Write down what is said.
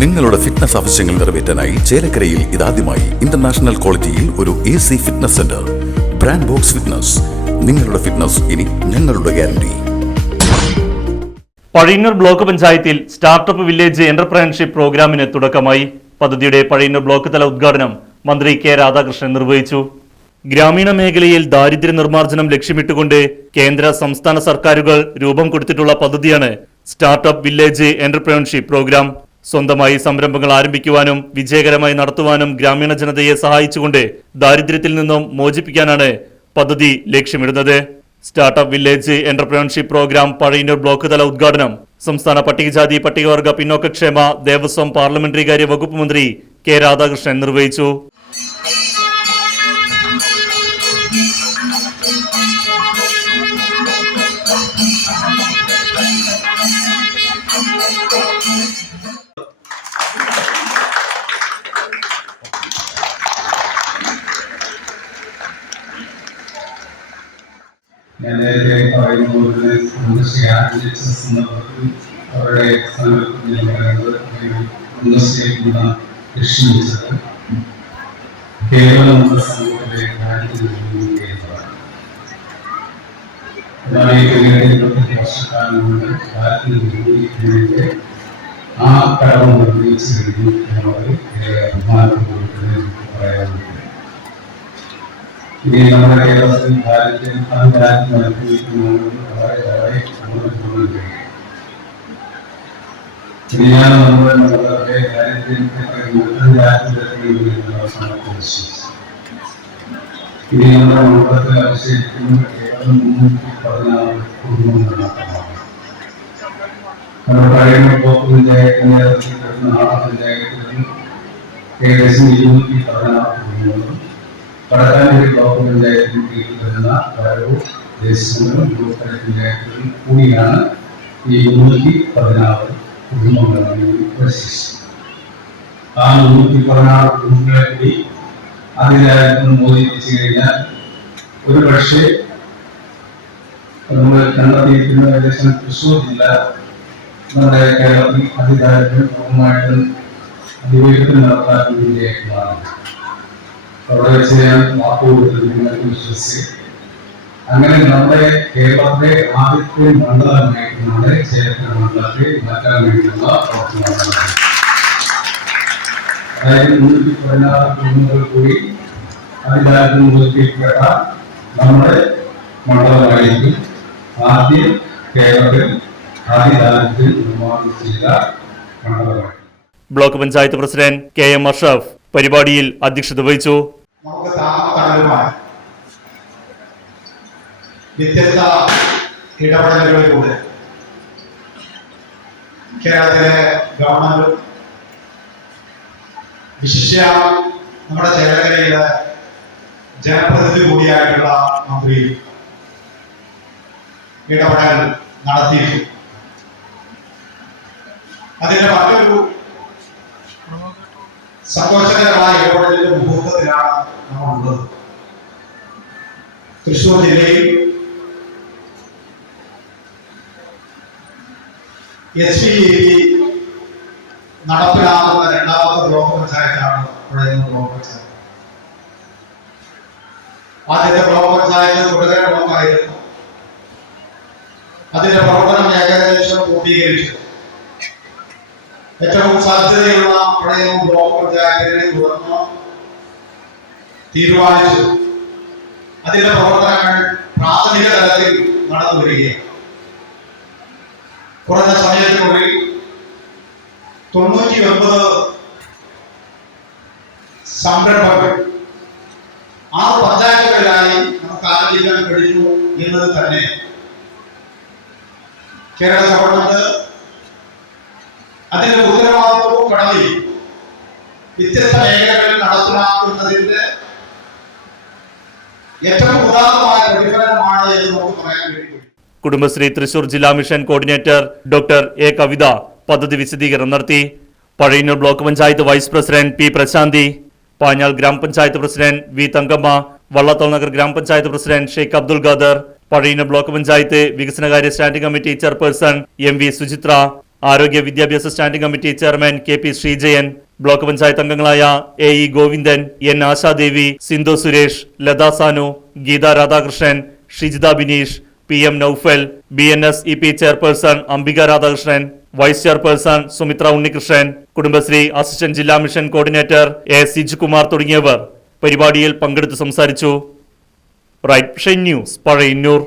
നിങ്ങളുടെ ഫിറ്റ്നസ് ആവശ്യങ്ങൾ നിറവേറ്റാനായി ചേലക്കരയിൽ ഇതാദ്യമായി ഇന്റർനാഷണൽ ക്വാളിറ്റിയിൽ ഒരു A C fitness centre brand box fitness നിങ്ങളുടെ ഫിറ്റ്നസ് ഇനി ഞങ്ങളുടെ ഗ്യാരണ്ടി പഴയന്നൂർ ബ്ലോക്ക് പഞ്ചായത്തിൽ സ്റ്റാർട്ടപ്പ് വില്ലേജ് എന്റർപ്രൈനർഷിപ്പ് പ്രോഗ്രാമിന് തുടക്കമായി. പദ്ധതിയുടെ പഴയന്നൂർ ബ്ലോക്ക് തല ഉദ്ഘാടനം മന്ത്രി കെ രാധാകൃഷ്ണൻ നിർവഹിച്ചു. ഗ്രാമീണ മേഖലയിൽ ദാരിദ്ര്യ നിർമ്മാർജനം ലക്ഷ്യമിട്ടുകൊണ്ട് കേന്ദ്ര സംസ്ഥാന സർക്കാരുകൾ രൂപം കൊടുത്തിട്ടുള്ള പദ്ധതിയാണ് സ്റ്റാർട്ടപ്പ് വില്ലേജ് എന്റർപ്രണർഷിപ്പ് പ്രോഗ്രാം സ്വന്തമായി സംരംഭങ്ങൾ ആരംഭിക്കുവാനും വിജയകരമായി നടത്തുവാനും ഗ്രാമീണ ജനതയെ സഹായിച്ചുകൊണ്ട് ദാരിദ്ര്യത്തിൽ നിന്നും മോചിപ്പിക്കാനാണ് പദ്ധതി ലക്ഷ്യമിടുന്നത്. Startup village entrepreneurship programme Pazhayannur block തല ഉദ്ഘാടനം സംസ്ഥാന പട്ടികജാതി പട്ടികവർഗ പിന്നോക്കക്ഷേമ ദേവസ്വം പാർലമെന്ററി കാര്യ വകുപ്പ് മന്ത്രി കെ രാധാകൃഷ്ണൻ നിർവഹിച്ചു. ഞാൻ നേരത്തെ പറയുന്നത് കുടുംബശ്രീ ആരംഭിച്ച സന്ദർഭത്തിൽ അവരുടെ സ്ഥാനത്ത് ഞാൻ പറയുന്നത് ലക്ഷ്യം കേവലം നമ്മുടെ സമൂഹത്തിലെ കാര്യത്തിൽ എന്നതാണ്. എന്നാൽ ഈ കഴിഞ്ഞ ഇരുപത്തഞ്ച് ആ കടവ് നിർവഹിച്ചു കഴിഞ്ഞു എന്നുള്ളത് ഇനി നമ്മുടെ കേരളത്തിൽ ഭാരതത്തിൽ അഭിപ്രായത്തിൽ അനുഭവിക്കുന്നത് വളരെ വളരെ ഗുണപ്പെടുകയും കഴിയും ഇനിയാണ് നമ്മുടെ നമ്മുടെ കാര്യത്തിൽ അവസാനത്തിൽ വിശ്വസിച്ചു ഇനി നമ്മുടെ മണ്ഡലത്തിൽ അവശേഷിക്കുന്നത് കേവലം മുന്നൂറ്റി പതിനാറ് കുടുംബങ്ങൾ മാത്രമാണ് നമ്മുടെ പഴയ ബ്ലോക്ക് പഞ്ചായത്തിന്റെ അതിർത്തിയിൽ വരുന്ന ആറ് പഞ്ചായത്തുകളിൽ ഏകദേശം ഇരുന്നൂറ്റി പതിനാറ് കുടുംബങ്ങളും വടക്കാനൂർ ബ്ലോക്ക് പഞ്ചായത്തിന് കീഴിൽ വരുന്ന പരവൂർ ദേശങ്ങളും ബ്ലോക്ക് പഞ്ചായത്തുകളിൽ കൂടിയാണ് ഈ മുന്നൂറ്റി പതിനാറ് കുടുംബങ്ങളാണ് പ്രശിച്ചത് ആ മുന്നൂറ്റി പതിനാറ് കുടുംബങ്ങളെ കൂടി അതിലായിരുന്നു മോദിപ്പിച്ചു കഴിഞ്ഞാൽ ഒരു പക്ഷേ നമ്മൾ കണ്ടെത്തിയിരിക്കുന്ന ഏകദേശം തൃശ്ശൂർ ജില്ല നമ്മുടെ കേരളത്തിൽ അതിദാരിദ്ര്യം പൂർണമായിട്ടും അതിവേഗത്തിൽ മാറുന്നു അവിടെ വെച്ച് ഞാൻ വാക്ക് കൊടുത്തത് അങ്ങനെ നമ്മുടെ കേരളത്തിലെ ആദ്യത്തെ മണ്ഡലമായിട്ടാണ് നമ്മുടെ ചേർക്കുന്ന മണ്ഡലത്തെ മാറ്റാൻ വേണ്ടിയുള്ള പതിനാറ് കൂടി നമ്മുടെ മണ്ഡലമായിരിക്കും ആദ്യം കേരളത്തിൽ block panchayat president K M Ashraf പരിപാടിയിൽ അധ്യക്ഷത വഹിച്ചു. നമുക്ക് താമസമായി വ്യത്യസ്ത ഇടപെടലുകളിലൂടെ കേരളത്തിലെ ഗവൺമെന്റ് വിശിഷ്യ നമ്മുടെ ചേലകരയിലെ ജനപ്രതിനിധി കൂടിയായിട്ടുള്ള മന്ത്രി ഇടപെടൽ നടത്തിയിരുന്നു. അതിന്റെ മറ്റൊരു സന്തോഷകരമായ ഇടപെടലിന്റെ മുഹൂർത്തത്തിലാണ് നമ്മളുള്ളത് തൃശൂർ ജില്ലയിൽ എസ് പി നടപ്പിലാകുന്ന രണ്ടാമത്തെ ബ്ലോക്ക് പഞ്ചായത്താണ് പഴയ ബ്ലോക്ക് ആദ്യത്തെ ബ്ലോക്ക് പഞ്ചായത്ത് തുടരെ ബ്ലോക്കായിരുന്നു. അതിന്റെ പ്രവർത്തനം ഏകദേശം പൂർത്തീകരിച്ചു. ഏറ്റവും സാധ്യതയുള്ള പ്രളയവും ബ്ലോക്ക് പഞ്ചായത്തിനെ തുടർന്ന് തീരുമാനിച്ചു. അതിന്റെ പ്രവർത്തനങ്ങൾ പ്രാഥമിക തലത്തിൽ നടന്നു വരികയാണ്. കുറഞ്ഞ സമയത്തിനുള്ളിൽ തൊണ്ണൂറ്റി ഒൻപത് സംരംഭങ്ങൾ ആറ് പഞ്ചായത്തുകളിലായി നമുക്ക് ആരംഭിക്കാൻ കഴിഞ്ഞു എന്നത് തന്നെ. കേരള ഗവൺമെന്റ് അതിന്റെ ഉത്തരവാദിത്വവും കടമയും വ്യത്യസ്ത മേഖലകളിൽ നടപ്പിലാക്കുന്നതിന്റെ എന്ന് പറയാൻ വേണ്ടി കുടുംബശ്രീ തൃശൂർ ജില്ലാ mission coordinator doctor A Kavitha പദ്ധതി വിശദീകരണം നടത്തി. Pazhayannur block panchayat vice president P Prashanthi Panjal ഗ്രാമപഞ്ചായത്ത് പ്രസിഡന്റ് വി തങ്കമ്മ വള്ളത്തോൾ നഗർ ഗ്രാമപഞ്ചായത്ത് പ്രസിഡന്റ് ഷെയ്ഖ് അബ്ദുൽ ഖാദർ പഴയന്നൂർ ബ്ലോക്ക് പഞ്ചായത്ത് വികസനകാര്യ standing committee chairperson M V Suchitra ആരോഗ്യ വിദ്യാഭ്യാസ standing committee chairman K P Sreejayan block panchayat അംഗങ്ങളായ A E Govindan N Ashadevi Sindhu Suresh Latha Sanu Geetha Radhakrishnan Shijitha Bineesh P M Noufal B N S E P chairperson Ambika Radhakrishnan vice chairperson Sumithra Unnikrishnan Kudumbashree assistant ജില്ലാ mission coordinator A Sij Kumar തുടങ്ങിയവർ പരിപാടിയിൽ പങ്കെടുത്ത് സംസാരിച്ചു. Right news Pazhayannur.